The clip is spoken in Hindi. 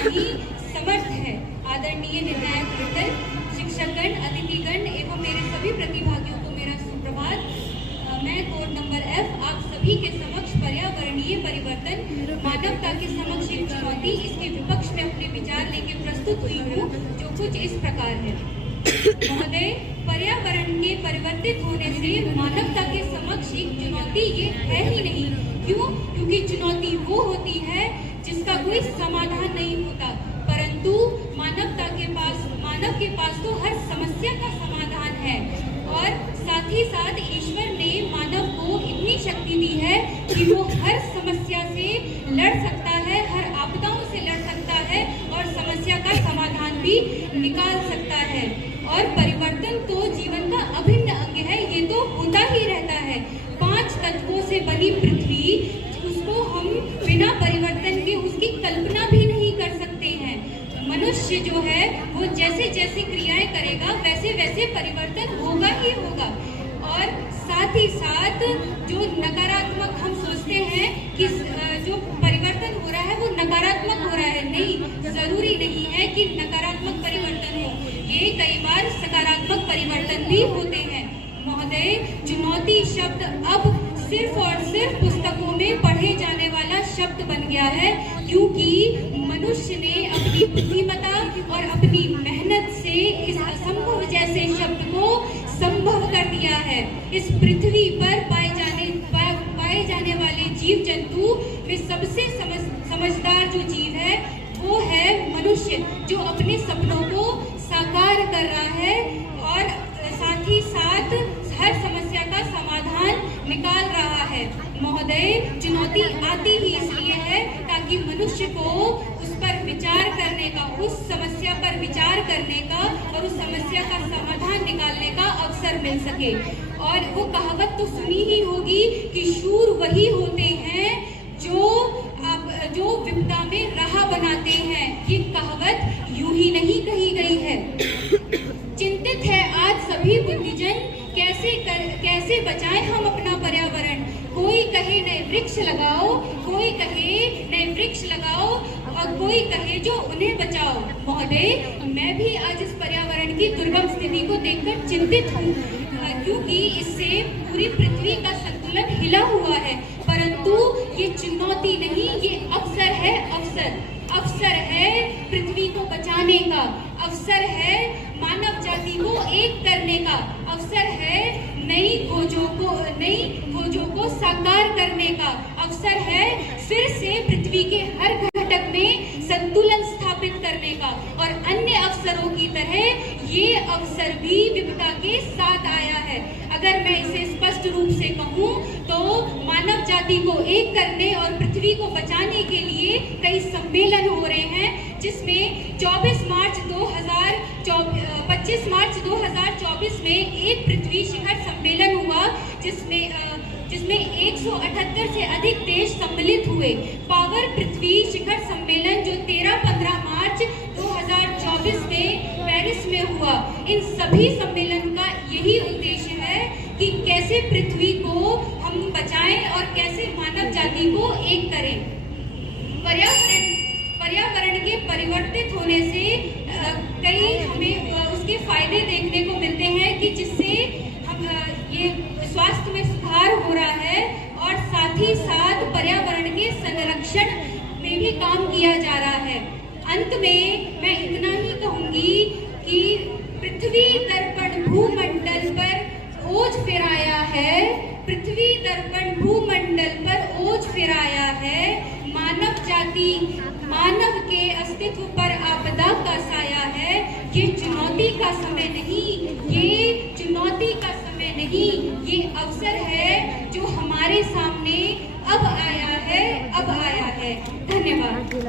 ही समर्थ है। आदरणीय निर्णायक मंडल, शिक्षकगण, अतिथिगण एवं मेरे सभी प्रतिभागियों को मेरा सुप्रभात। मैं कोड नंबर F आप सभी के समक्ष पर्यावरणीय परिवर्तन मानवता के समक्ष एक चुनौती, इसके विपक्ष में अपने विचार लेके प्रस्तुत हुई हूँ, जो कुछ इस प्रकार है। महोदय, पर्यावरण के परिवर्तित होने से मानवता के समक्ष एक चुनौती ये है ही नहीं। क्यों? क्योंकि चुनौती वो होती है जिसका कोई समाधान नहीं होता, परंतु मानव के पास तो हर समस्या का समाधान है। और साथ ही साथ ईश्वर ने मानव को इतनी शक्ति दी है कि वो हर समस्या से लड़ सकता है, हर आपदाओं से लड़ सकता है और समस्या का समाधान भी निकाल सकता है। और परिवर्तन तो जीवन का अभिन्न अंग है, ये तो होता ही रहता है। 5 तत्वों से बनी पृथ्वी, उसको हम बिना परिवर्तन के उसकी कल्पना भी नहीं कर सकते हैं। मनुष्य जो है वो जैसे जैसे क्रियाएं करेगा वैसे वैसे परिवर्तन होगा ही होगा। और साथ ही साथ जो नकारात्मक हम सोचते हैं कि जो परिवर्तन हो रहा है वो नकारात्मक हो रहा है, नहीं, जरूरी नहीं है कि नकारात्मक परिवर्तन हो, ये कई बार सकारात्मक परिवर्तन भी होते हैं। महोदय, चुनौती शब्द अब सिर्फ और सिर्फ पुस्तकों में पढ़े जाने वाला शब्द बन गया है, क्योंकि मनुष्य ने अपनी बुद्धिमत्ता और अपनी मेहनत से इस असंभव जैसे शब्द को संभव कर दिया है। इस पृथ्वी पर पाए जाने वाले जीव जंतु में सबसे समझदार जो जीव है वो है मनुष्य, जो अपने सपनों को साकार कर रहा है और साथ ही साथ हर समस्या का समाधान निकाल रहा है। महोदय, चुनौती आती ही इसलिए है ताकि मनुष्य को उस पर विचार करने का, उस समस्या पर विचार करने का और उस समस्या का समाधान निकालने का अवसर मिल सके। और वो कहावत तो सुनी ही होगी कि शूर वही होते हैं जो विपदा में राह बनाते हैं। ये कहावत यूं ही नहीं कही गई है। चिंतित है आज सभी बुद्धिजन, कैसे बचाएं हम अपना पर्यावरण। कोई कहे नए वृक्ष लगाओ, कोई कहे नए वृक्ष लगाओ और कोई कहे जो उन्हें बचाओ। महोदय, मैं भी आज इस पर्यावरण की दुर्गम स्थिति को देखकर चिंतित हूँ, क्योंकि इससे पूरी पृथ्वी का संतुलन हिला हुआ है। परंतु ये चुनौती नहीं, ये अवसर है। अवसर है पृथ्वी को बचाने का, अवसर है मानव जाति को एक करने का, अवसर है नई खोजों को साकार करने का, अवसर है फिर से पृथ्वी के हर घटक में संतुलन स्थापित करने का। और अन्य अवसरों की तरह ये अवसर भी विपदा के साथ आया है। अगर मैं इसे स्पष्ट रूप से कहूँ तो मानव जाति को एक करने और पृथ्वी को बचाने के लिए कई सम्मेलन हो रहे हैं, जिसमें 25 मार्च 2024 में एक पृथ्वी शिखर सम्मेलन हुआ, जिसमें 178 से अधिक देश सम्मिलित हुए। पावर पृथ्वी शिखर सम्मेलन जो 13-15 मार्च 2024 में पेरिस में हुआ, इन सभी सम्मेलन का यही उद्देश्य है कि कैसे पृथ्वी को हम बचाएं और कैसे मानव जाति को एक करें। पर्यावरण के परिवर्तित होने से कई हमें उसके फायदे देखने को मिलते हैं कि जिससे हम ये स्वास्थ्य में सुधार हो रहा है और साथ ही साथ पर्यावरण के संरक्षण में भी काम किया जा रहा है। अंत में मैं इतना ही कहूंगी कि पृथ्वी दर्पण भूमंडल पर ओज फिराया है, पृथ्वी दर्पण भूमंडल पर ओज फिराया है। मानव के अस्तित्व पर आपदा का साया है। ये चुनौती का समय नहीं, ये अवसर है जो हमारे सामने अब आया है। धन्यवाद।